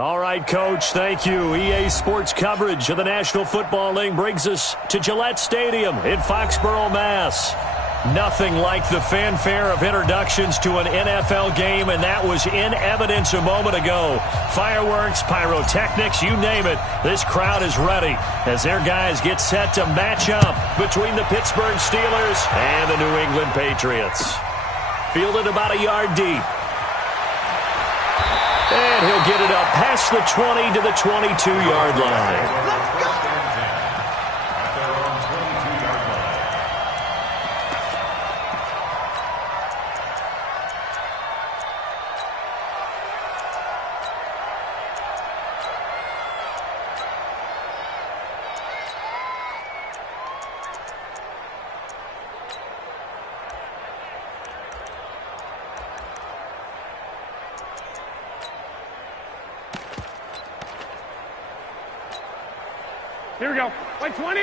All right, Coach, thank you. EA Sports coverage of the National Football League brings us to Gillette Stadium in Foxborough, Mass. Nothing like the fanfare of introductions to an NFL game, and that was in evidence a moment ago. Fireworks, pyrotechnics, you name it. This crowd is ready as their guys get set to match up between the Pittsburgh Steelers and the New England Patriots. Fielded about a yard deep. And he'll get it up past the 20 to the 22-yard line. Let's go! Here we go. Mike 20.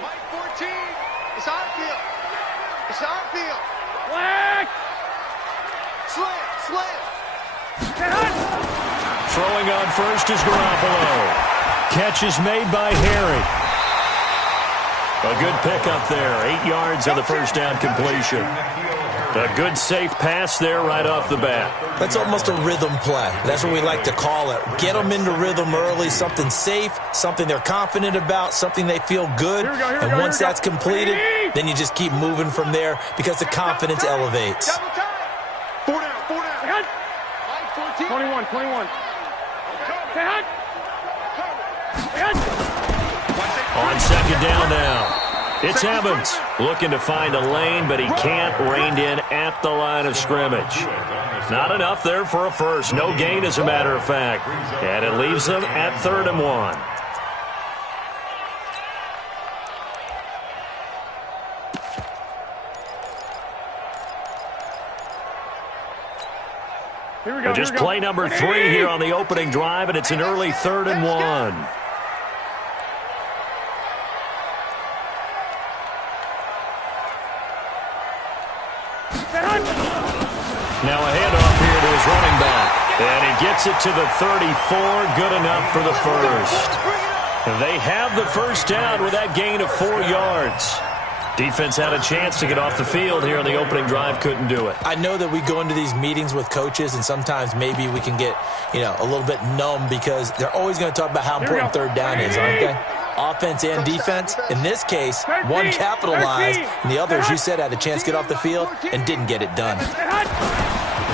Mike 14. It's on field. It's on field. Flag. Slam. Throwing on first is Garoppolo. Catch is made by Harry. A good pickup there. 8 yards on the first down completion. A good safe pass there right off the bat. That's almost a rhythm play. That's what we like to call it. Get them into rhythm early, something safe, something they're confident about, something they feel good. And once that's completed, then you just keep moving from there because the confidence elevates. Double time. 4 down. Mike 14. 21. On second down now. It's Evans looking to find a lane, but he can't. Reined in at the line of scrimmage. Not enough there for a first. No gain, as a matter of fact. And it leaves them at 3rd and 1. Just play number 3 here on the opening drive, and it's an early 3rd and 1. Now a handoff here to his running back. And he gets it to the 34. Good enough for the first. They have the first down with that gain of 4 yards. Defense had a chance to get off the field here on the opening drive. Couldn't do it. I know that we go into these meetings with coaches, and sometimes maybe we can get, a little bit numb because they're always going to talk about how important third down is, aren't they? Offense and defense. In this case, one capitalized, and the other, as you said, had a chance to get off the field and didn't get it done.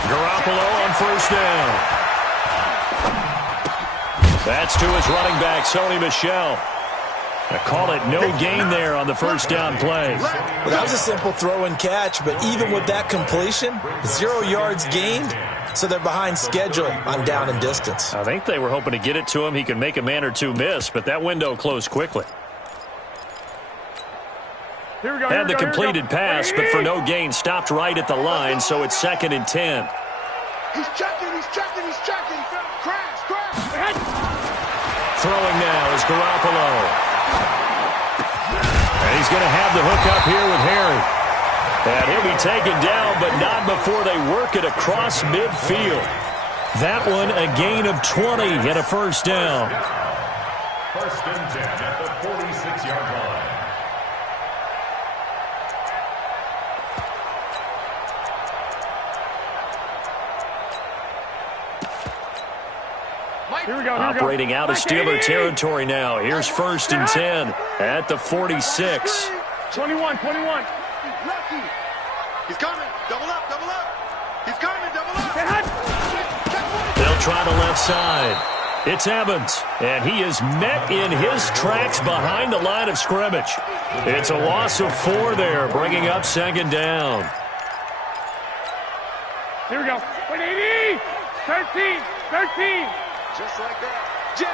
Garoppolo on first down. That's to his running back, Sony Michel. I call it no gain there on the first down play. Well, that was a simple throw and catch, but even with that completion, 0 yards gained, so they're behind schedule on down and distance. I think they were hoping to get it to him. He could make a man or two miss, but that window closed quickly. Had the completed pass, but for no gain, stopped right at the line, so it's 2nd and 10. He's checking. Crash. Throwing now is Garoppolo. And he's going to have the hook up here with Harry. And he'll be taken down, but not before they work it across midfield. That one a gain of 20 and a first down. 1st and 10 at the 46-yard line. Here we go. Operating out of Steeler territory now. Here's 1st and 10 at the 46. 21. Lucky. He's coming. Double up. He's coming. Double up. They'll try the left side. It's Evans, and he is met in his tracks behind the line of scrimmage. It's a loss of 4 there, bringing up 2nd down. Here we go. 180. 13. Just like that. Jim.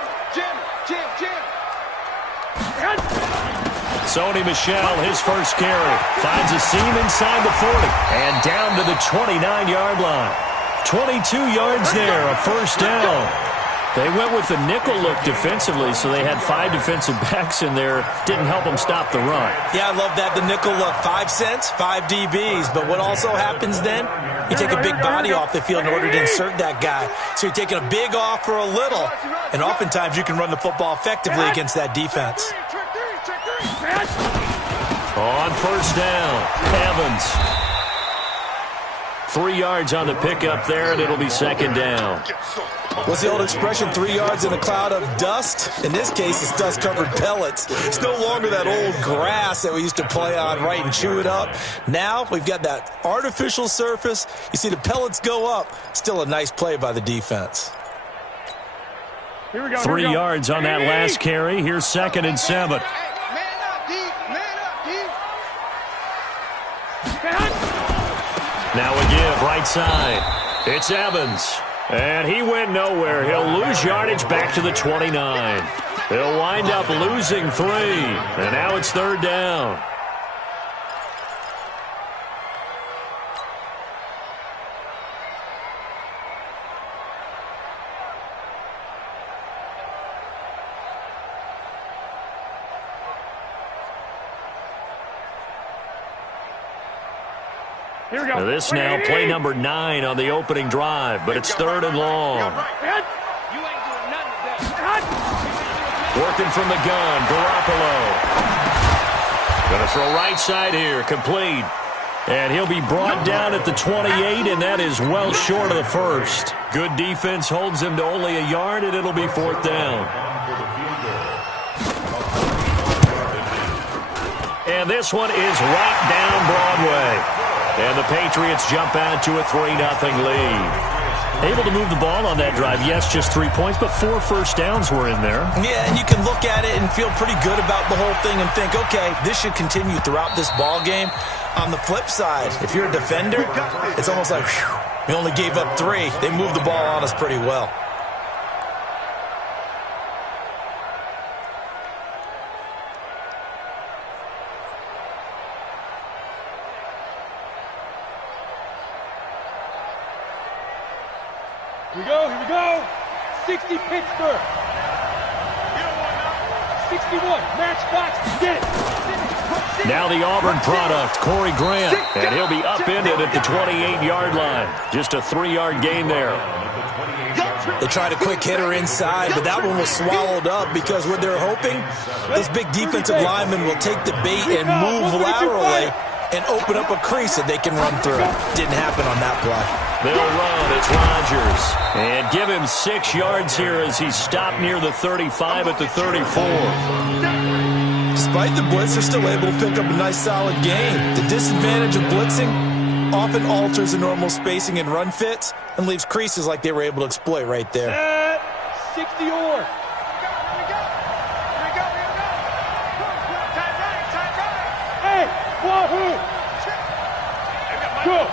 Sony Michel, his first carry, finds a seam inside the 40 and down to the 29-yard line. 22 yards there, a first down. They went with the nickel look defensively, so they had 5 defensive backs in there. Didn't help them stop the run. Yeah, I love that, the nickel look. 5 cents, 5 DBs. But what also happens then, you take a big body off the field in order to insert that guy. So you're taking a big off for a little, and oftentimes you can run the football effectively against that defense. On first down, Evans. 3 yards on the pickup there, and it'll be second down. What's the old expression, 3 yards in a cloud of dust? In this case, it's dust-covered pellets. It's no longer that old grass that we used to play on, right, and chew it up. Now we've got that artificial surface. You see the pellets go up. Still a nice play by the defense. Here we go. 3 yards on that last carry. Here's 2nd and 7. Man up, D. Man up, D. Now a give, right side. It's Evans. And he went nowhere. He'll lose yardage back to the 29. He'll wind up losing 3. And now it's 3rd down. Here we go. Now this now play number 9 on the opening drive, but it's 3rd and long. Working from the gun, Garoppolo. Going to throw right side here, complete. And he'll be brought down at the 28, and that is well short of the first. Good defense holds him to only a yard, and it'll be 4th down. And this one is right down Broadway. And the Patriots jump out to a 3-0 lead. Able to move the ball on that drive. Yes, just 3 points, but 4 first downs were in there. Yeah, and you can look at it and feel pretty good about the whole thing and think, okay, this should continue throughout this ball game. On the flip side, if you're a defender, it's almost like, whew, we only gave up 3. They moved the ball on us pretty well. Here we go. 60 Pittsburgh. 61, matchbox, get it. Now the Auburn product, Corey Grant, and he'll be upended at the 28-yard line. Just a 3-yard gain there. They tried a quick hitter inside, but that one was swallowed up because what they're hoping, those big defensive linemen will take the bait and move laterally and open up a crease that they can run through. Didn't happen on that play. They'll run. It's Rodgers. And give him 6 yards here as he's stopped near the 35 at the 34. Despite the blitz, they're still able to pick up a nice solid gain. The disadvantage of blitzing often alters the normal spacing and run fits and leaves creases like they were able to exploit right there. 60 or. Hey, wahoo! Go!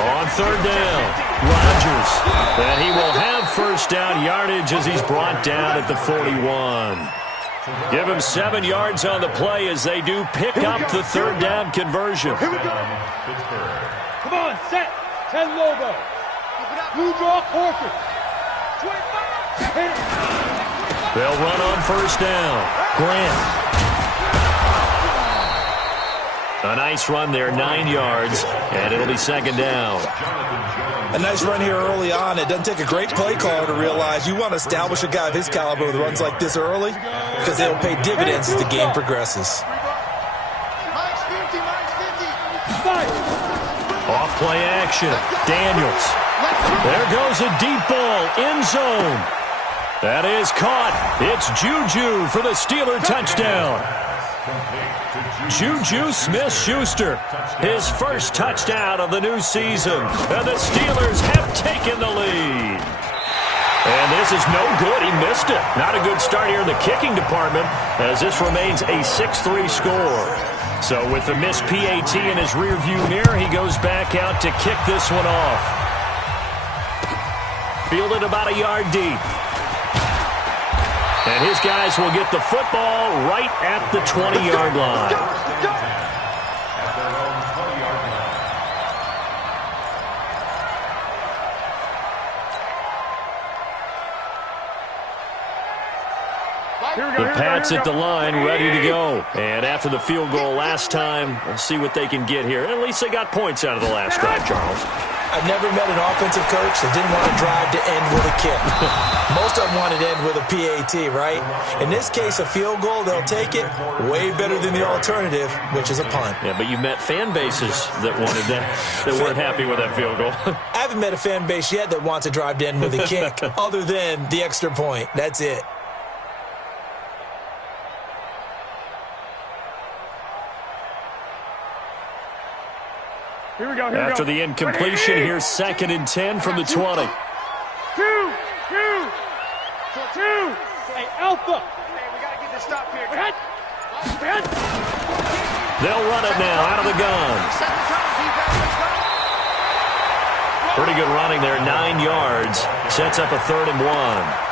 On 3rd down, Rodgers. And he will have first down yardage as he's brought down at the 41. Give him 7 yards on the play as they do pick up the 3rd down conversion. Come on, set. 10 Lobo. Blue draw, Corker. 25. They'll run on first down. Grant. A nice run there, 9 yards, and it'll be 2nd down. A nice run here early on. It doesn't take a great play caller to realize you want to establish a guy of his caliber with runs like this early because they'll pay dividends as the game progresses. Off play action. Daniels. There goes a deep ball, end zone. That is caught. It's Juju for the Steeler touchdown. Juju Smith-Schuster, his first touchdown of the new season. And the Steelers have taken the lead. And this is no good. He missed it. Not a good start here in the kicking department as this remains a 6-3 score. So with the missed PAT in his rearview mirror, he goes back out to kick this one off. Fielded about a yard deep. And his guys will get the football right at the 20-yard line. The Pats at the line, ready to go. And after the field goal last time, we'll see what they can get here. At least they got points out of the last drive, Charles. I've never met an offensive coach that didn't want to drive to end with a kick. Most of them wanted to end with a PAT, right? In this case, a field goal, they'll take it. Way better than the alternative, which is a punt. Yeah, but you've met fan bases that wanted that weren't happy with that field goal. I haven't met a fan base yet that wants to drive to end with a kick, other than the extra point. That's it. Here we go, After the incompletion, here's 2nd and 10 from the 20. Two. Hey, Alpha. Hey, we got to get this stop here. They'll run it now out of the gun. Pretty good running there, 9 yards. Sets up a 3rd and 1.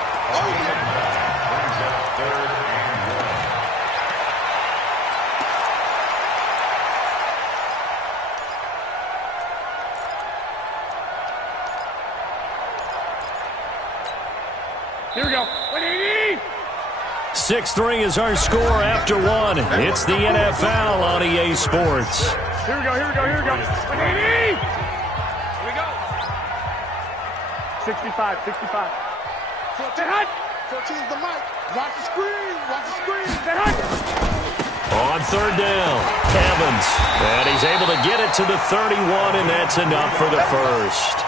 Here we go. 180. 6-3 is our score after 1. It's the NFL on EA Sports. Here we go. 180. Here we go. 65. 14's the mic. Watch the screen. On 3rd down, Evans. And he's able to get it to the 31, and that's enough for the first.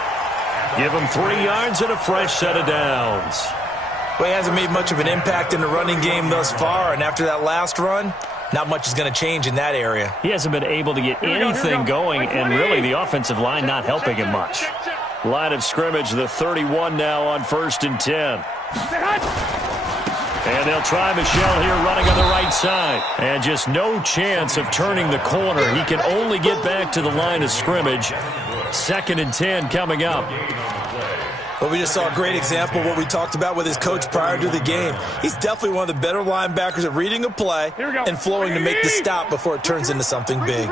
Give him 3 yards and a fresh set of downs. Well, he hasn't made much of an impact in the running game thus far, and after that last run, not much is going to change in that area. He hasn't been able to get anything going, and really the offensive line not helping him much. Line of scrimmage, the 31 now on 1st and 10. And they'll try Michel here running on the right side. And just no chance of turning the corner. He can only get back to the line of scrimmage. 2nd and 10 coming up. Well, we just saw a great example of what we talked about with his coach prior to the game. He's definitely one of the better linebackers at reading a play and flowing to make the stop before it turns into something big.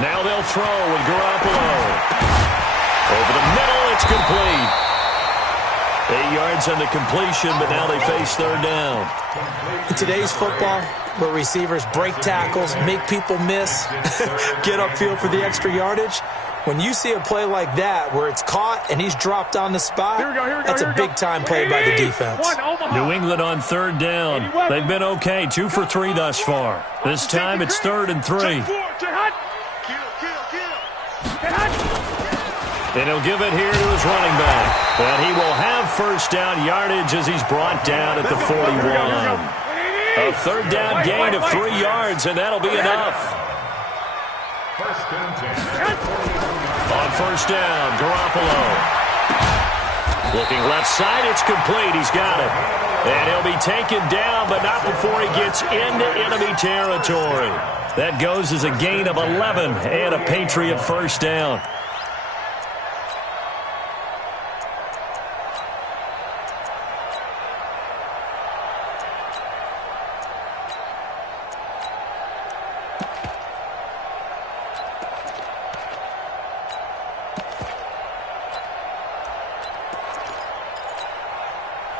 Now they'll throw with Garoppolo. Over the middle, it's complete. 8 yards on the completion, but now they face 3rd down. In today's football, where receivers break tackles, make people miss, get upfield for the extra yardage, when you see a play like that where it's caught and he's dropped on the spot, that's a big-time play by the defense. New England on 3rd down. They've been okay, 2 for 3 thus far. This time it's 3rd and 3. And he'll give it here to his running back. And he will have 1st down yardage as he's brought down at the 41. A 3rd down gain of 3 yards, and that'll be enough. On 1st down, Garoppolo. Looking left side, it's complete. He's got it. And he'll be taken down, but not before he gets into enemy territory. That goes as a gain of 11 and a Patriot 1st down.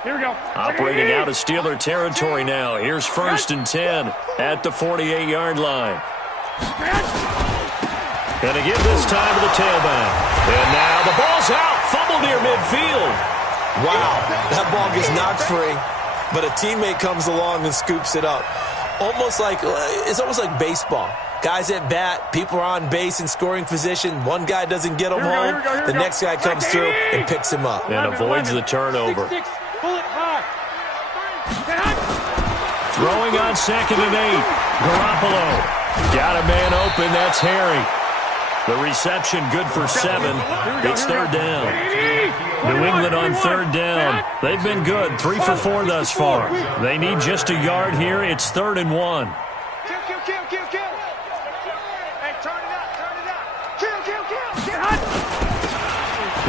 Here we go. Operating out of Steeler territory now. Here's 1st and 10 at the 48-yard line. And again this time to the tailback. And now the ball's out. Fumble near midfield. Wow, that ball gets knocked free, but a teammate comes along and scoops it up. It's almost like baseball. Guys at bat, people are on base in scoring position. One guy doesn't get him home. The next guy comes through and picks him up. And avoids the turnover. Throwing on 2nd and 8. Garoppolo. Got a man open. That's Harry. The reception good for 7. It's 3rd down. New England on 3rd down. They've been good. 3 for 4 thus far. They need just a yard here. It's 3rd and 1. Kill. Hey, turn it up. Kill.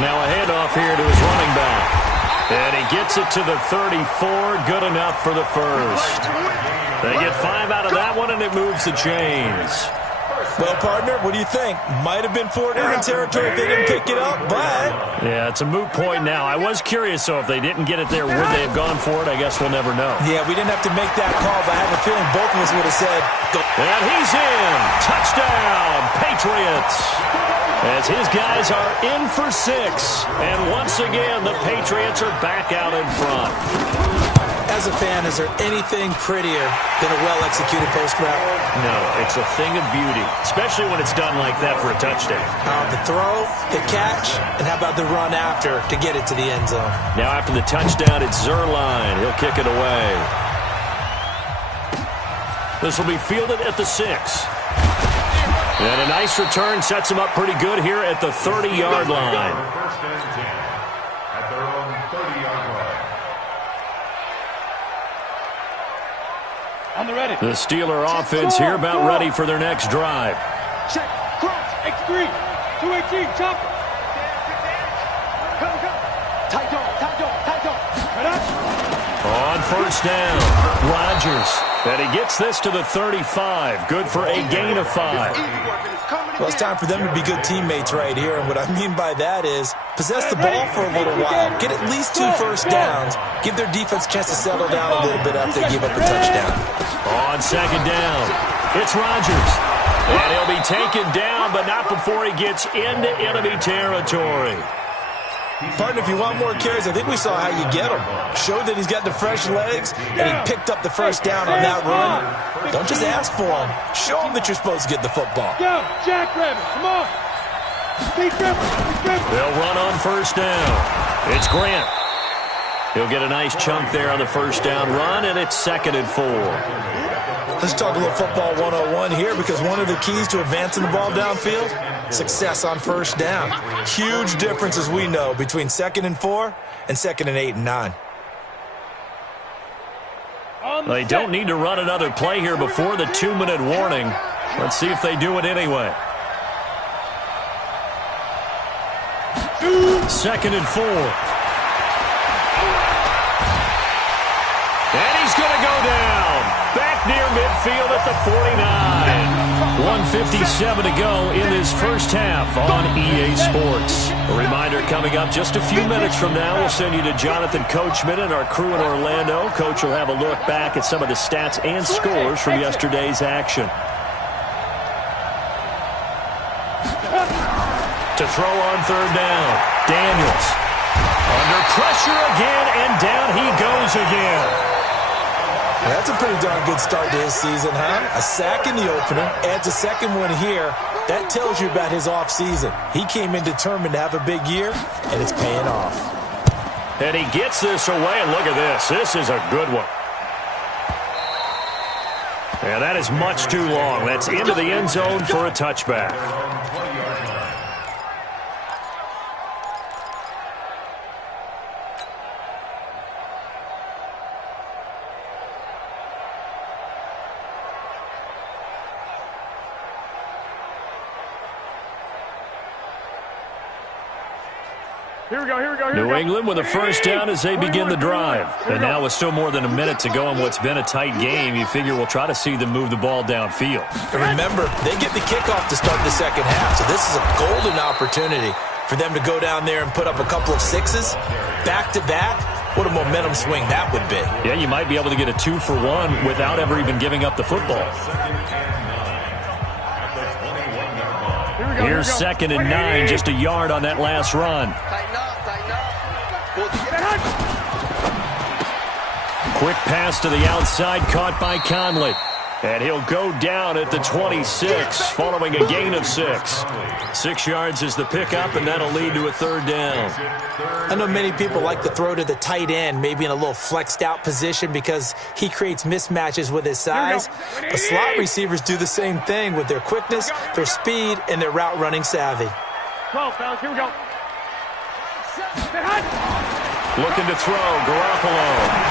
Now a handoff here to his running back. And he gets it to the 34. Good enough for the first. They get 5 out of that one, and it moves the chains. Well, partner, what do you think? Might have been 4-down territory if they didn't pick it up, but... Yeah, it's a moot point now. I was curious, so if they didn't get it there, would they have gone for it? I guess we'll never know. Yeah, we didn't have to make that call, but I have a feeling both of us would have said... Go. And he's in. Touchdown, Patriots. As his guys are in for 6. And once again, the Patriots are back out in front. As a fan, is there anything prettier than a well-executed post route? No, it's a thing of beauty, especially when it's done like that for a touchdown. The throw, the catch, and how about the run after to get it to the end zone? Now after the touchdown, it's Zerline. He'll kick it away. This will be fielded at the 6. And a nice return sets him up pretty good here at the 30-yard line. First and 10 at their own 30-yard line. On the ready. The Steeler offense here about ready for their next drive. Check. Cross. X3. 218. Chopper. Come. Tight dog. Right up. On first down, Rodgers. And he gets this to the 35. Good for a gain of 5. Well, it's time for them to be good teammates right here. And what I mean by that is possess the ball for a little while. Get at least 2 first downs. Give their defense a chance to settle down a little bit after they give up a touchdown. On second down, it's Rodgers. And he'll be taken down, but not before he gets into enemy territory. Partner, if you want more carries, I think we saw how you get them. Showed that he's got the fresh legs, and he picked up the first down on that run. Don't just ask for him. Show him that you're supposed to get the football. Go, Jackrabbit, come on. They'll run on first down. It's Grant. He'll get a nice chunk there on the first down run, and it's 2nd and 4. Let's talk a little football 101 here, because one of the keys to advancing the ball downfield, success on first down. Huge difference, as we know, between 2nd and 4 and 2nd and 8 and 9. They don't need to run another play here before the 2-minute warning. Let's see if they do it anyway. 2nd and 4. And he's going to go down. Back near midfield at the 49. 1:57 to go in this first half on EA Sports. A reminder coming up just a few minutes from now. We'll send you to Jonathan Coachman and our crew in Orlando. Coach will have a look back at some of the stats and scores from yesterday's action. To throw on third down, Daniels. Under pressure again, and down he goes again. That's a pretty darn good start to his season, huh? A sack in the opener, adds a second one here. That tells you about his offseason. He came in determined to have a big year, and it's paying off. And he gets this away, and look at this. This is a good one. And that is much too long. That's into the end zone for a touchback. New England with a first down as they begin the drive. And now with still more than a minute to go in what's been a tight game, you figure we'll try to see them move the ball downfield. And remember, they get the kickoff to start the second half, so this is a golden opportunity for them to go down there and put up a couple of 6s back-to-back. What a momentum swing that would be. Yeah, you might be able to get a 2-for-1 without ever even giving up the football. Here's 2nd and 9, just a yard on that last run. Quick pass to the outside, caught by Conley. And he'll go down at the 26, following a gain of 6. 6 yards is the pickup, and that'll lead to a third down. I know many people like to throw to the tight end, maybe in a little flexed out position because he creates mismatches with his size. But slot receivers do the same thing with their quickness, their speed, and their route running savvy. 12, fellas, here we go. Looking to throw, Garoppolo.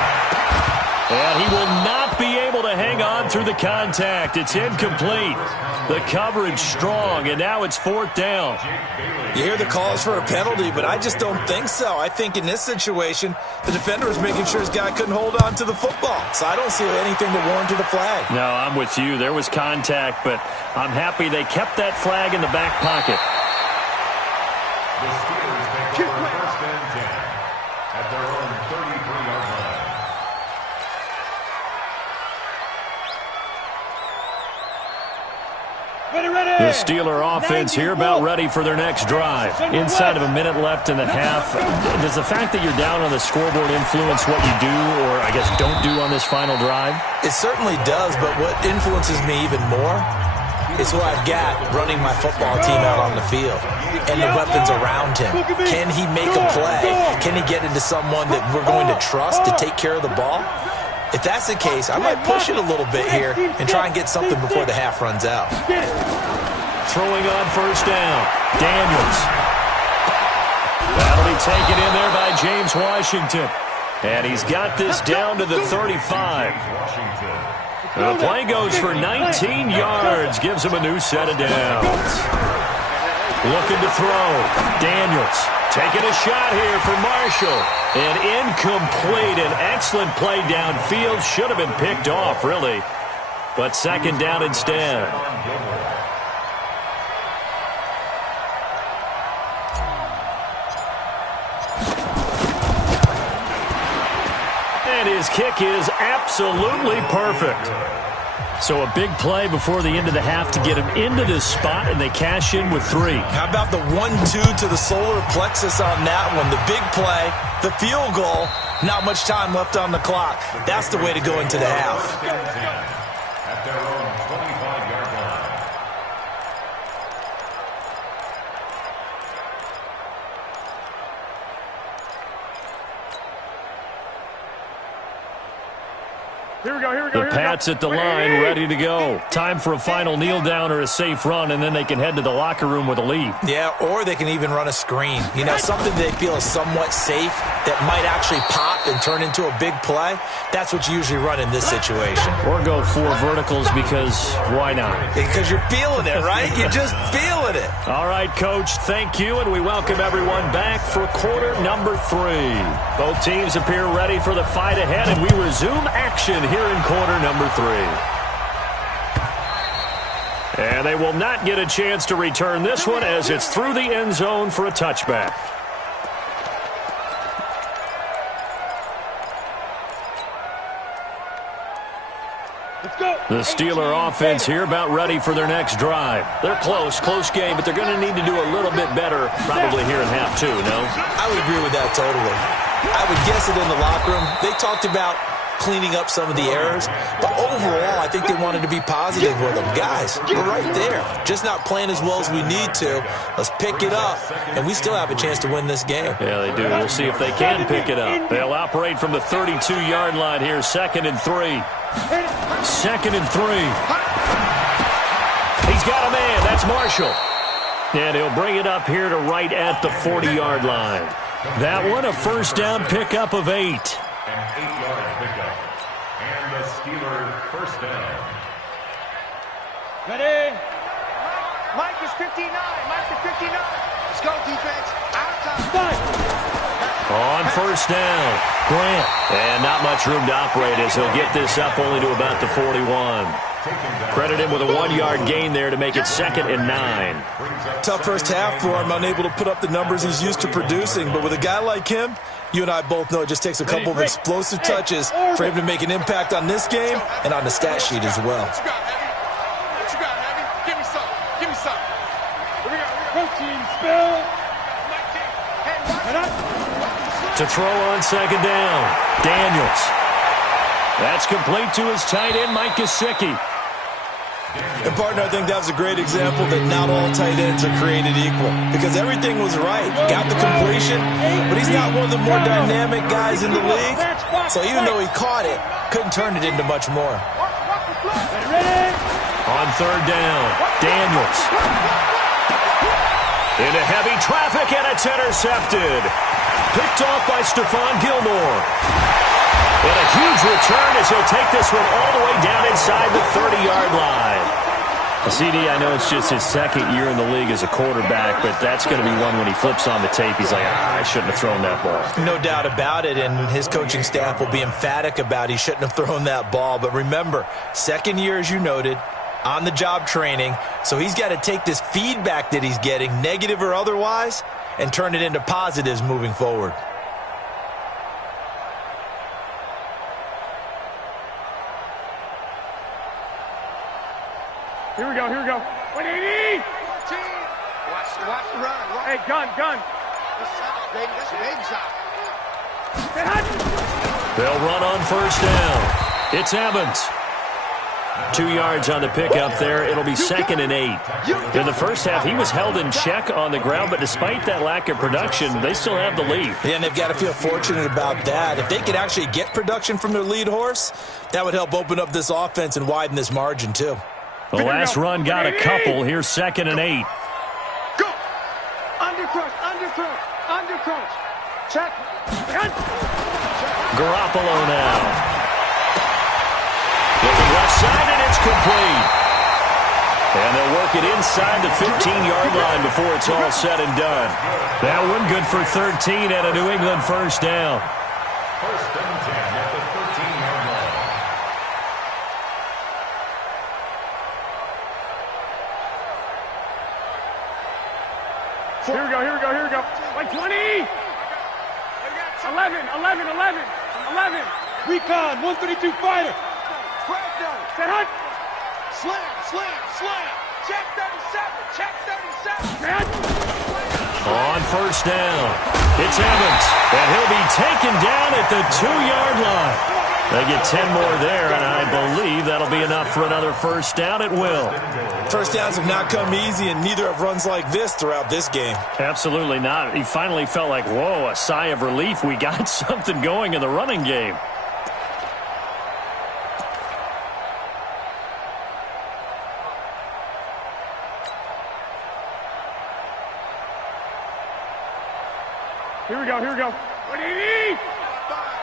And he will not be able to hang on through the contact. It's incomplete. The coverage strong, and now it's 4th down. You hear the calls for a penalty, but I just don't think so. I think in this situation, the defender was making sure his guy couldn't hold on to the football. So I don't see anything that warranted a flag. No, I'm with you. There was contact, but I'm happy they kept that flag in the back pocket. The Steelers take over 1st and 10 at their own 33-yard line. The Steeler offense here about ready for their next drive. Inside of a minute left in the half. Does the fact that you're down on the scoreboard influence what you do, or I guess don't do on this final drive? It certainly does, but what influences me even more is what I've got running my football team out on the field and the weapons around him. Can he make a play? Can he get into someone that we're going to trust to take care of the ball? If that's the case, I might push it a little bit here and try and get something before the half runs out. Throwing on 1st down. Daniels. That'll be taken in there by James Washington. And he's got this down to the 35. The play goes for 19 yards. Gives him a new set of downs. Looking to throw. Daniels taking a shot here for Marshall. And incomplete. An excellent play downfield. Should have been picked off, really. But 2nd down instead. And his kick is absolutely perfect. So a big play before the end of the half to get him into this spot, and they cash in with 3. How about the 1-2 to the solar plexus on that one? The big play, the field goal, not much time left on the clock. That's the way to go into the half. At their own 25-yard line. Here we go. The Pats at the line, ready to go. Time for a final kneel down or a safe run, and then they can head to the locker room with a lead. Yeah, or they can even run a screen. You know, something they feel is somewhat safe that might actually pop and turn into a big play. That's what you usually run in this situation. Or go 4 verticals because why not? Because you're feeling it, right? You're just feeling it. All right, Coach, thank you, and we welcome everyone back for quarter number 3. Both teams appear ready for the fight ahead, and we resume action here in quarter number 3. And they will not get a chance to return this one as it's through the end zone for a touchback. The Steeler offense here about ready for their next drive. They're close game, but they're going to need to do a little bit better probably here in half 2, no? I would agree with that totally. I would guess it in the locker room. They talked about cleaning up some of the errors, but overall, I think they wanted to be positive with them. Guys, we're right there. Just not playing as well as we need to. Let's pick it up, and we still have a chance to win this game. Yeah, they do. We'll see if they can pick it up. They'll operate from the 32-yard line here, 2nd and 3. 2nd and 3. He's got a man. That's Marshall. And he'll bring it up here to right at the 40-yard line. That one, a 1st down pickup of 8. An 8-yard pickup. And the Steeler 1st down. Ready? Mike is 59. Mike is 59. Let's go, defense. Out of time. On 1st down, Grant. And not much room to operate as he'll get this up only to about the 41. Credit him with a 1-yard gain there to make it 2nd and 9. Tough first half for him, unable to put up the numbers he's used to producing. But with a guy like him, you and I both know it just takes a couple of explosive touches for him to make an impact on this game and on the stat sheet as well. What you got, Heavy? Give me some. Give me some. Here we go. Protein spill. To throw on 2nd down, Daniels. That's complete to his tight end, Mike Gesicki. And, partner, I think that was a great example that not all tight ends are created equal because everything was right. Got the completion, but he's not one of the more dynamic guys in the league. So even though he caught it, couldn't turn it into much more. On 3rd down, Daniels. Into heavy traffic, and it's intercepted. Picked off by Stephon Gilmore. And a huge return as he'll take this one all the way down inside the 30-yard line. CD, I know it's just his second year in the league as a quarterback, but that's going to be one when he flips on the tape. He's like, I shouldn't have thrown that ball. No doubt about it, and his coaching staff will be emphatic about he shouldn't have thrown that ball. But remember, second year, as you noted, on-the-job training, so he's got to take this feedback that he's getting, negative or otherwise, and turn it into positives moving forward. Here we go, here we go. 180! Watch the run. Hey, gun. That's a baby shot. They'll run on first down. It's Evans. 2 yards on the pickup there. It'll be 2nd and 8. In the first half, he was held in check on the ground, but despite that lack of production, they still have the lead. Yeah, and they've got to feel fortunate about that. If they could actually get production from their lead horse, that would help open up this offense and widen this margin, too. The last run got a couple. Here's 2nd and 8. Go! Undercross. Check. Garoppolo now. Looking left side, and it's complete. And they'll work it inside the 15-yard line before it's all said and done. That one good for 13 at a New England first down. First and 10 at the 13-yard line. Here we go. 120! 11. Recon, 132 fighter. Set hunt. Slam. Check 37. On first down, it's Evans, and he'll be taken down at the 2-yard line. They get 10 more there, and I believe that'll be enough for another first down. It will. First downs have not come easy, and neither have runs like this throughout this game. Absolutely not. He finally felt like, whoa, a sigh of relief. We got something going in the running game. Here we go. 180!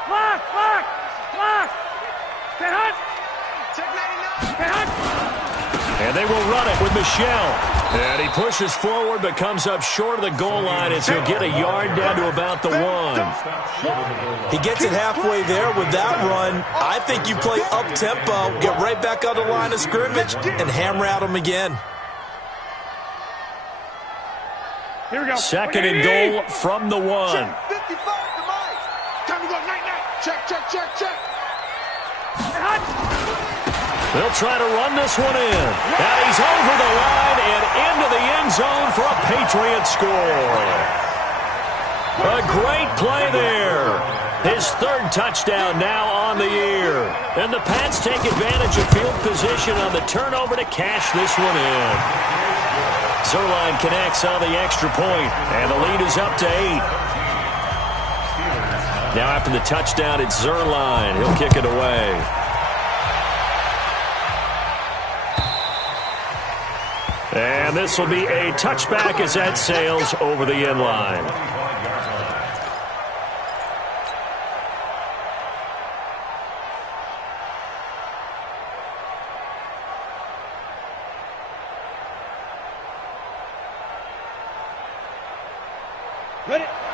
Block! Set hunt! Check 99. Set hunt! And they will run it with Michelle. And he pushes forward but comes up short of the goal line as he'll get a yard down to about the 1. He gets it halfway there with that run. I think you play up-tempo, get right back on the line of scrimmage, and hammer at him again. Here we go. 2nd and goal from the 1. 55 to Mike. Time to go, night. Check. They'll try to run this one in. And he's over the line and into the end zone for a Patriot score. A great play there. His 3rd touchdown now on the year. And the Pats take advantage of field position on the turnover to cash this one in. Zerline connects on the extra point, and the lead is up to 8. Now after the touchdown, it's Zerline. He'll kick it away. And this will be a touchback as that sails over the end line.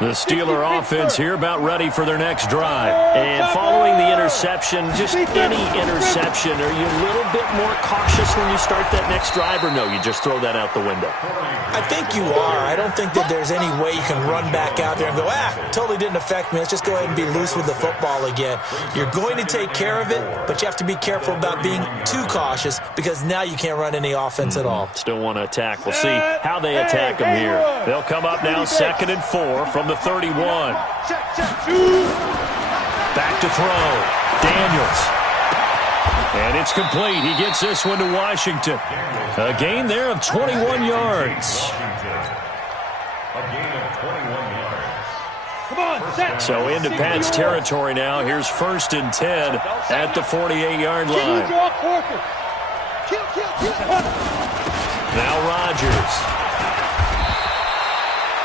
The Steeler offense here about ready for their next drive. And following the interception, just any interception, are you a little bit more cautious when you start that next drive, or no, you just throw that out the window? I think you are. I don't think that there's any way you can run back out there and go, totally didn't affect me. Let's just go ahead and be loose with the football again. You're going to take care of it, but you have to be careful about being too cautious because now you can't run any offense at all. Still want to attack. We'll see how they attack them here. They'll come up now 2nd and 4 from the 31. Back to throw. Daniels. And it's complete. He gets this one to Washington. A gain there of 21 yards. A gain of 21 yards. Come on, set. So into Pat's territory now. Here's 1st and 10 at the 48-yard line. Now Rodgers.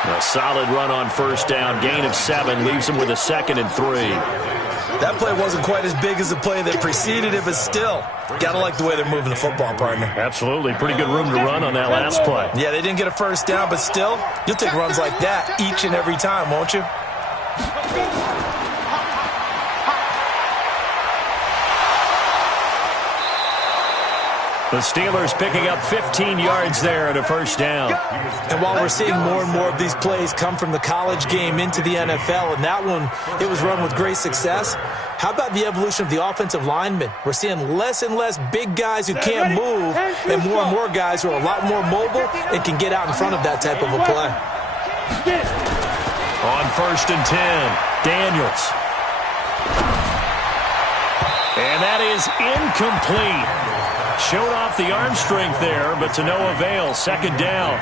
A solid run on first down. Gain of 7 leaves him with a 2nd and 3. That play wasn't quite as big as the play that preceded it, but still, got to like the way they're moving the football, partner. Absolutely. Pretty good room to run on that last play. Yeah, they didn't get a first down, but still, you'll take runs like that each and every time, won't you? The Steelers picking up 15 yards there and a first down. And while we're seeing more and more of these plays come from the college game into the NFL, and that one, it was run with great success, how about the evolution of the offensive linemen? We're seeing less and less big guys who can't move and more guys who are a lot more mobile and can get out in front of that type of a play. On 1st and 10, Daniels. And that is incomplete. Showed off the arm strength there, but to no avail. 2nd down.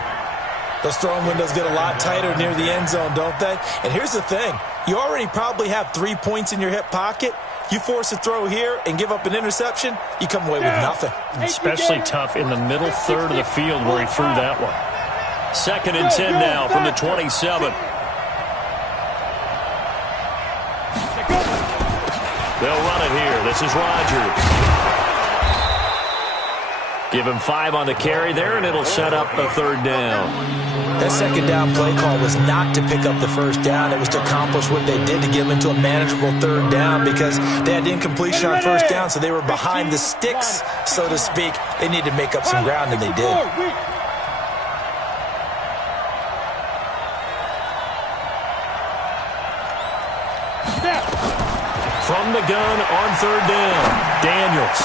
Those throwing windows get a lot tighter near the end zone, don't they? And here's the thing. You already probably have 3 points in your hip pocket. You force a throw here and give up an interception, you come away with nothing. Especially tough in the middle third of the field where he threw that one. 2nd and 10 now from the 27. They'll run it here. This is Rodgers. Give him 5 on the carry there, and it'll set up a 3rd down. That 2nd down play call was not to pick up the 1st down. It was to accomplish what they did, to get them into a manageable 3rd down, because they had incompletion on 1st down, so they were behind the sticks, so to speak. They needed to make up some ground, and they did. From the gun on 3rd down, Daniels.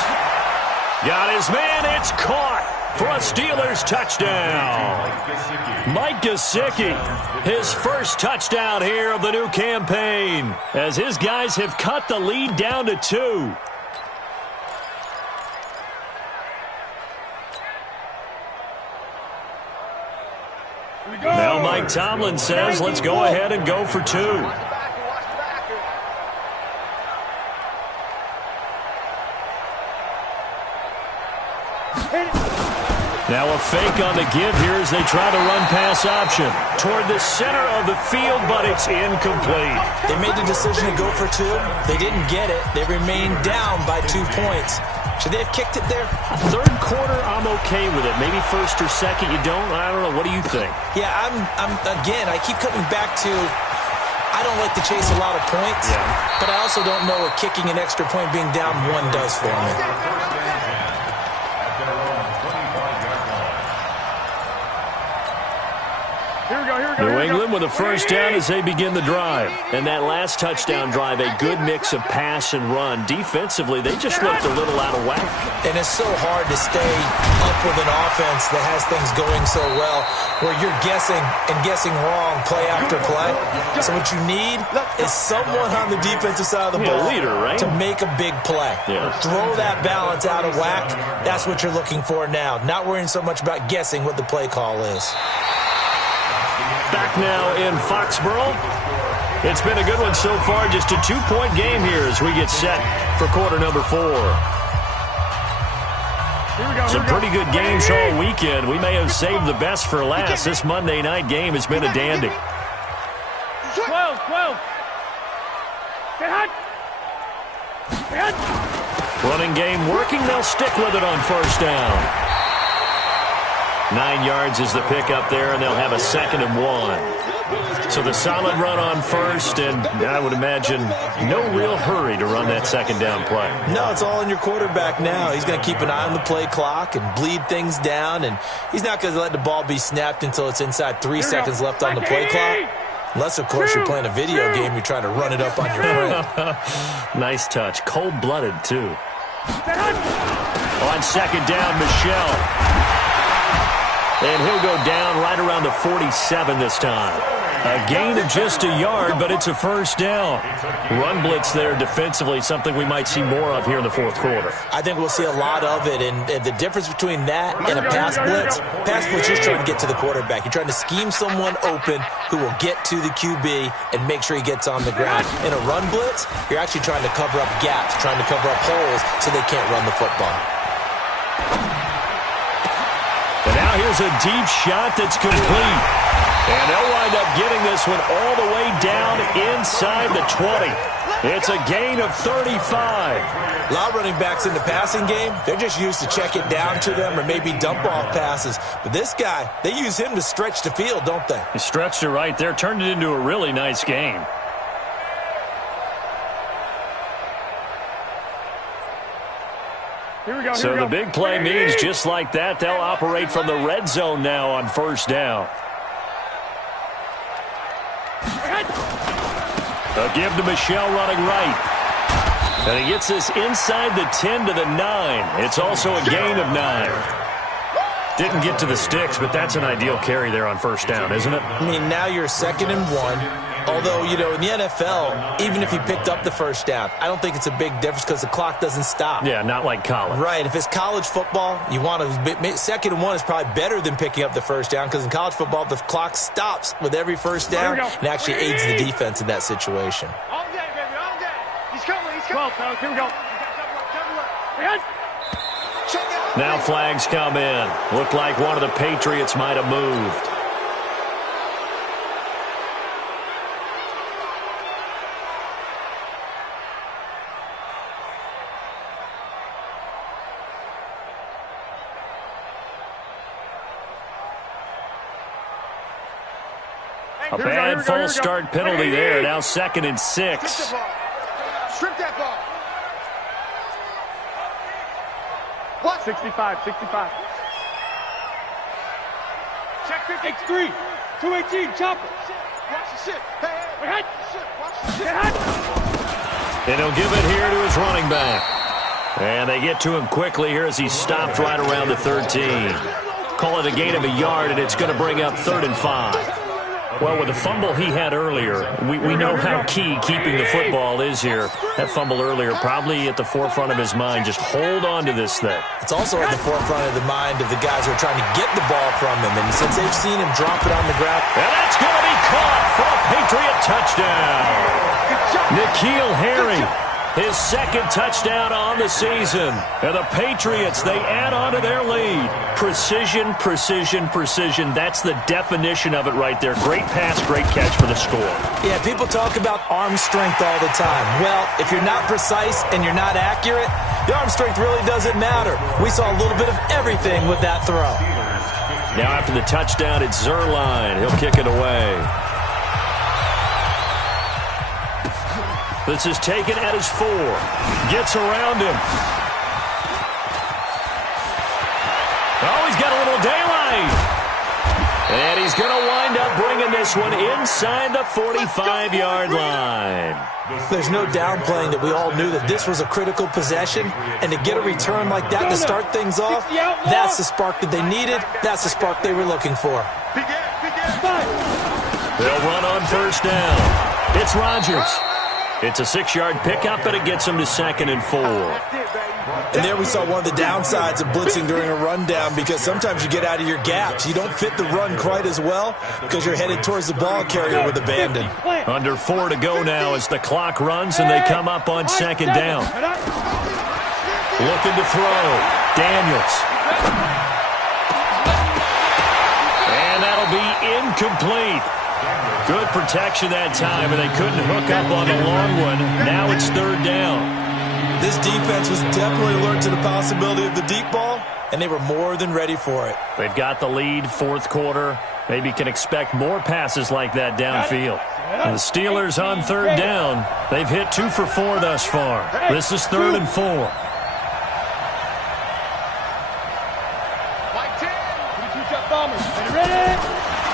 Got his man. It's caught for a Steelers touchdown. Mike Gesicki, his first touchdown here of the new campaign, as his guys have cut the lead down to 2. Now Mike Tomlin says, let's go ahead and go for 2. Now a fake on the give here as they try to run pass option toward the center of the field, but it's incomplete. They made the decision to go for 2. They didn't get it. They remained down by 2 points. Should they have kicked it there? 3rd quarter, I'm okay with it. Maybe 1st or 2nd, you don't. I don't know. What do you think? Yeah, again, I keep coming back to, I don't like to chase a lot of points, but I also don't know what kicking an extra point being down 1 does for me. New England with a first down as they begin the drive. And that last touchdown drive, a good mix of pass and run. Defensively, they just looked a little out of whack. And it's so hard to stay up with an offense that has things going so well, where you're guessing and guessing wrong play after play. So what you need is someone on the defensive side of the ball, leader, right? to make a big play. Throw that balance out of whack. That's what you're looking for now. Not worrying so much about guessing what the play call is. Back now in Foxborough. It's been a good one so far. Just a 2-point game here as we get set for quarter number 4. Some pretty good games all weekend. We may have saved the best for last. This Monday night game has been a dandy. 12. Running game working. They'll stick with it on 1st down. 9 yards is the pickup there, and they'll have a 2nd and 1. So the solid run on 1st, and I would imagine no real hurry to run that 2nd down play. No, it's all in your quarterback now. He's going to keep an eye on the play clock and bleed things down, and he's not going to let the ball be snapped until it's inside 3 seconds left on the play clock. Unless, of course, you're playing a video game, you're trying to run it up on your friend. Nice touch. Cold-blooded, too. On 2nd down, Michelle. And he'll go down right around the 47 this time. A gain of just a yard, but it's a 1st down. Run blitz there defensively, something we might see more of here in the 4th quarter. I think we'll see a lot of it, and the difference between that and a pass blitz is trying to get to the quarterback. You're trying to scheme someone open who will get to the QB and make sure he gets on the ground. In a run blitz, you're actually trying to cover up gaps, trying to cover up holes so they can't run the football. And now here's a deep shot that's complete. And they'll wind up getting this one all the way down inside the 20. It's a gain of 35. A lot of running backs in the passing game, they're just used to check it down to them or maybe dump off passes. But this guy, they use him to stretch the field, don't they? He stretched it right there, turned it into a really nice game. Here we go. So the big play means just like that, they'll operate from the red zone now on first down. A give to Michelle running right. And he gets this inside the 10 to the 9. It's also a gain of 9. Didn't get to the sticks, but that's an ideal carry there on first down, isn't it? I mean, now you're 2nd and 1. Although, you know, in the NFL, even if he picked up the first down, I don't think it's a big difference because the clock doesn't stop. Yeah, not like college. Right. If it's college football, you want to 2nd and 1 is probably better than picking up the first down because in college football, the clock stops with every first down and actually aids the defense in that situation. All day, baby, all day. He's coming, he's coming. 12, fellas, here we go. Now flags come in. Looked like one of the Patriots might have moved. A bad false start penalty there. Now 2nd and 6. Strip that ball. What? 65. Check 50. X3. 218. Chopper. Watch the shit. Hey, Hey. shit. Watch the shit. And he'll give it here to his running back. And they get to him quickly here as he stopped right around the 13. Call it a gain of a yard, and it's going to bring up 3rd and 5. Well, with the fumble he had earlier, we know how key keeping the football is here. That fumble earlier probably at the forefront of his mind. Just hold on to this thing. It's also at the forefront of the mind of the guys who are trying to get the ball from him. And since they've seen him drop it on the ground. And that's going to be caught for a Patriot touchdown. N'Keal Harry, his 2nd touchdown on the season. And the Patriots, they add on to their lead. Precision, precision, precision. That's the definition of it right there. Great pass, great catch for the score. Yeah, people talk about arm strength all the time. Well, if you're not precise and you're not accurate, the arm strength really doesn't matter. We saw a little bit of everything with that throw. Now after the touchdown, it's Zuerlein. He'll kick it away. This is taken at his 4. Gets around him. Oh, he's got a little daylight. And he's going to wind up bringing this one inside the 45-yard line. There's no downplaying that we all knew that this was a critical possession. And to get a return like that to start things off, that's the spark that they needed. That's the spark they were looking for. They'll run on first down. It's Rodgers. It's a 6-yard pickup, but it gets him to 2nd and 4. And there we saw one of the downsides of blitzing during a rundown because sometimes you get out of your gaps. You don't fit the run quite as well because you're headed towards the ball carrier with abandon. Under 4 to go now as the clock runs and they come up on 2nd down. Looking to throw. Daniels. And that'll be incomplete. Good protection that time, and they couldn't hook up on the long one. Now it's 3rd down. This defense was definitely alert to the possibility of the deep ball, and they were more than ready for it. They've got the lead, 4th quarter. Maybe can expect more passes like that downfield. And the Steelers on 3rd down. They've hit 2 for 4 thus far. This is 3rd and 4.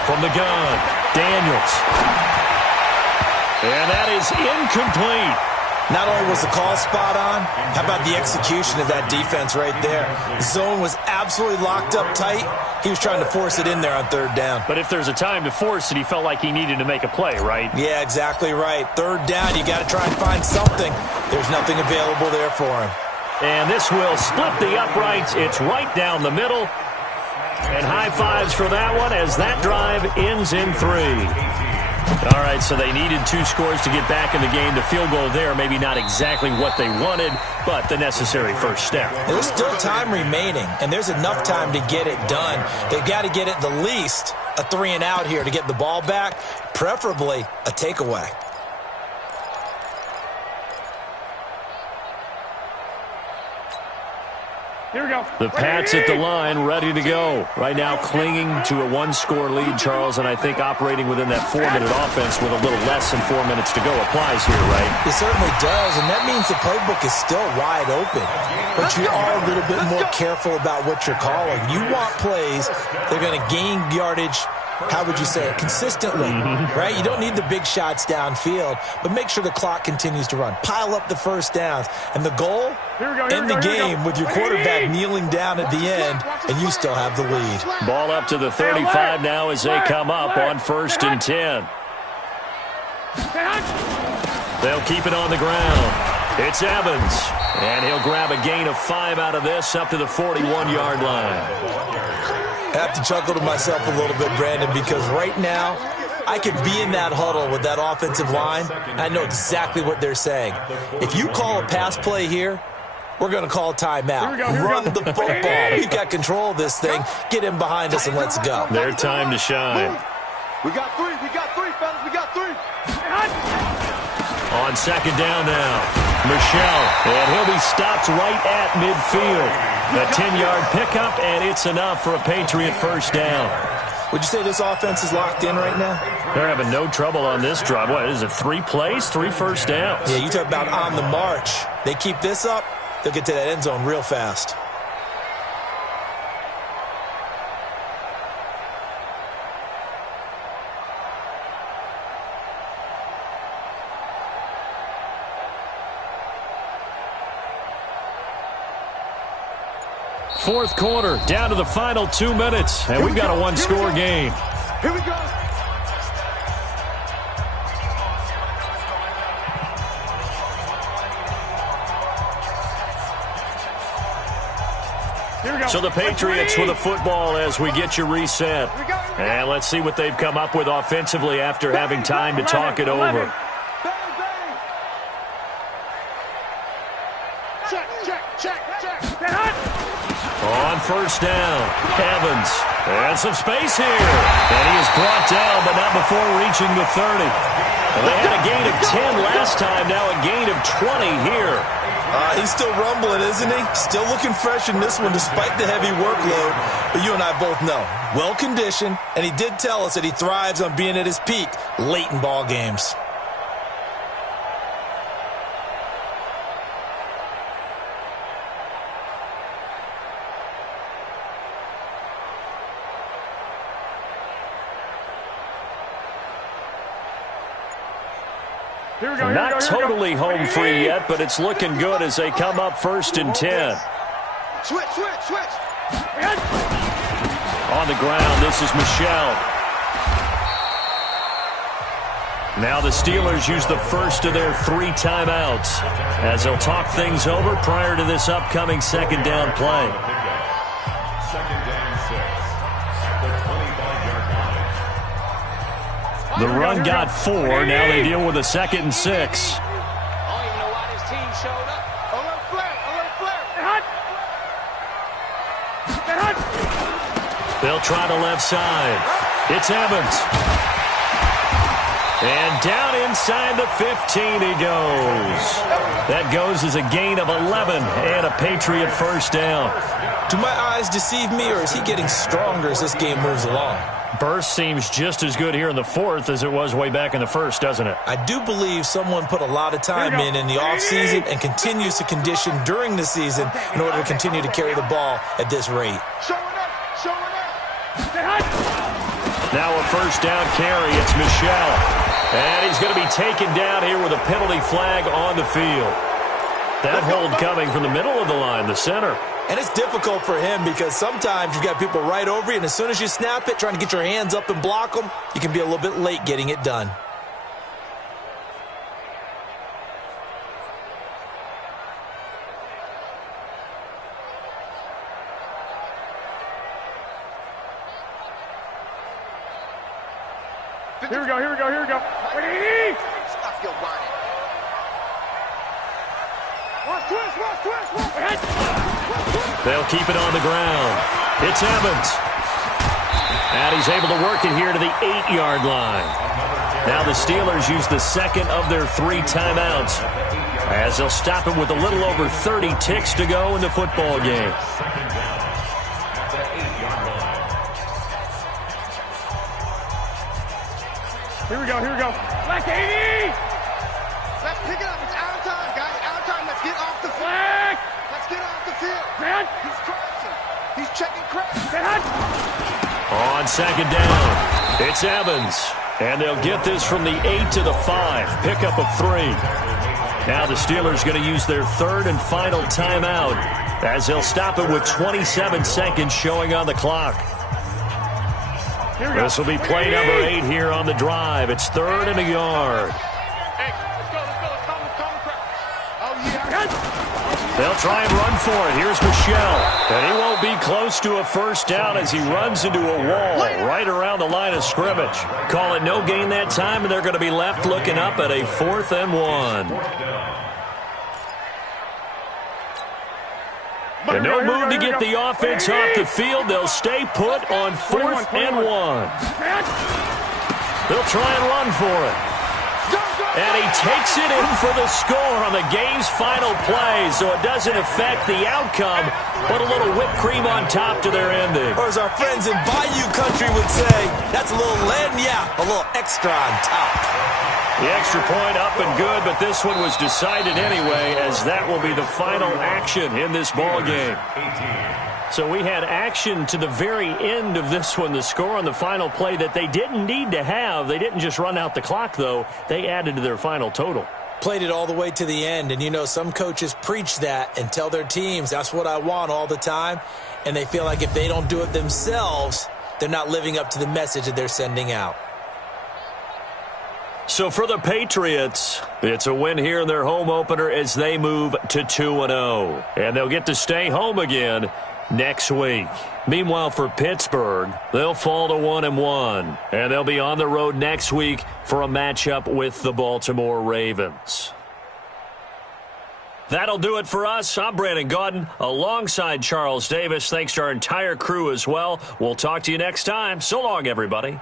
From the gun, Daniels. And that is incomplete. Not only was the call spot on, how about the execution of that defense right there? The zone was absolutely locked up tight. He was trying to force it in there on 3rd down. But if there's a time to force it, he felt like he needed to make a play, right? Yeah, exactly right. 3rd down, you got to try and find something. There's nothing available there for him. And this will split the uprights. It's right down the middle. And high fives for that one as that drive ends in 3. All right, so they needed 2 scores to get back in the game. The field goal there, maybe not exactly what they wanted, but the necessary first step. There's still time remaining, and there's enough time to get it done. They've got to get at the least a 3 and out here to get the ball back, preferably a takeaway. Here we go. The Pats at the line, ready to go. Right now clinging to a one-score lead, Charles, and I think operating within that 4-minute offense with a little less than 4 minutes to go applies here, right? It certainly does, and that means the playbook is still wide open. But you are a little bit more careful about what you're calling. You want plays that are going to gain yardage, how would you say it, consistently, right? You don't need the big shots downfield, but make sure the clock continues to run. Pile up the first downs. And the goal, end the game with your quarterback kneeling down at the end, and you still have the lead. Ball up to the 35 now as they come up on 1st and 10. They'll keep it on the ground. It's Evans, and he'll grab a gain of 5 out of this up to the 41-yard line. I have to chuckle to myself a little bit, Brandon, because right now I could be in that huddle with that offensive line. I know exactly what they're saying. If you call a pass play here, we're going to call timeout. Run the football. We've got control of this thing. Get him behind us and let's go. Their time to shine. We got 3, fellas, we got 3. On 2nd down now, Michel, and he'll be stopped right at midfield. A 10-yard pickup, and it's enough for a Patriot first down. Would you say this offense is locked in right now? They're having no trouble on this drive. What is it, 3 plays, 3 first downs? Yeah, you talk about on the march. They keep this up, they'll get to that end zone real fast. Fourth quarter, down to the final 2 minutes, and we've got a one-score game. Here we go. So the Patriots with the football as we get you reset. And let's see what they've come up with offensively after having time to talk it over. On 1st down, Evans. And some space here. And he is brought down, but not before reaching the 30. Well, they had a gain of 10 last time, now a gain of 20 here. He's still rumbling, isn't he? Still looking fresh in this one despite the heavy workload. But you and I both know, well-conditioned, and he did tell us that he thrives on being at his peak late in ball games. Not totally home free yet, but it's looking good as they come up 1st and 10. Switch. On the ground, this is Michel. Now the Steelers use the first of their 3 timeouts as they'll talk things over prior to this upcoming 2nd down play. 2nd down 6 at the 25-yard line. The run got 4. Now they deal with a 2nd and 6. I don't even know why this team showed up. Alert flare. They'll try the left side. It's Evans. And down inside the 15 he goes. That goes as a gain of 11 and a Patriot first down. Do my eyes deceive me, or is he getting stronger as this game moves along? Burst seems just as good here in the 4th as it was way back in the 1st, doesn't it? I do believe someone put a lot of time in the offseason and continues to condition during the season in order to continue to carry the ball at this rate. Showing up. Now a first down carry. It's Michel. And he's going to be taken down here with a penalty flag on the field. That hold coming from the middle of the line, the center. And it's difficult for him because sometimes you've got people right over you, and as soon as you snap it, trying to get your hands up and block them, you can be a little bit late getting it done. Here we go. Stop your whining. Watch twist. They'll keep it on the ground. It's Evans. And he's able to work it here to the 8-yard line. Now the Steelers use the 2nd of their 3 timeouts as they'll stop it with a little over 30 ticks to go in the football game. Here we go. Black 80! Let's pick it up. It's out of time, guys. Out of time. Let's get off the field. Black! Let's get off the field. Man! He's crashing. He's checking crash. Man! On second down, it's Evans. And they'll get this from the 8 to the 5. Pickup of 3. Now the Steelers going to use their third and final timeout as they'll stop it with 27 seconds showing on the clock. This will be play number 8 here on the drive. It's 3rd and a yard. Hey, let's go. Let's calm the crowd. Oh, yeah. They'll try and run for it. Here's Michelle. And he won't be close to a first down as he runs into a wall right around the line of scrimmage. Call it no gain that time, and they're going to be left looking up at a 4th and 1. And no move to get the offense off the field. They'll stay put on 4th and 1. They'll try and run for it. And he takes it in for the score on the game's final play, so it doesn't affect the outcome, but a little whipped cream on top to their ending. Or as our friends in Bayou Country would say, that's a little lagniappe, a little extra on top. The extra point up and good, but this one was decided anyway, as that will be the final action in this ball game. So we had action to the very end of this one, the score on the final play that they didn't need to have. They didn't just run out the clock, though. They added to their final total. Played it all the way to the end, and you know some coaches preach that and tell their teams, that's what I want all the time, and they feel like if they don't do it themselves, they're not living up to the message that they're sending out. So for the Patriots, it's a win here in their home opener as they move to 2-0. And they'll get to stay home again next week. Meanwhile, for Pittsburgh, they'll fall to 1-1. And they'll be on the road next week for a matchup with the Baltimore Ravens. That'll do it for us. I'm Brandon Gaudin alongside Charles Davis. Thanks to our entire crew as well. We'll talk to you next time. So long, everybody.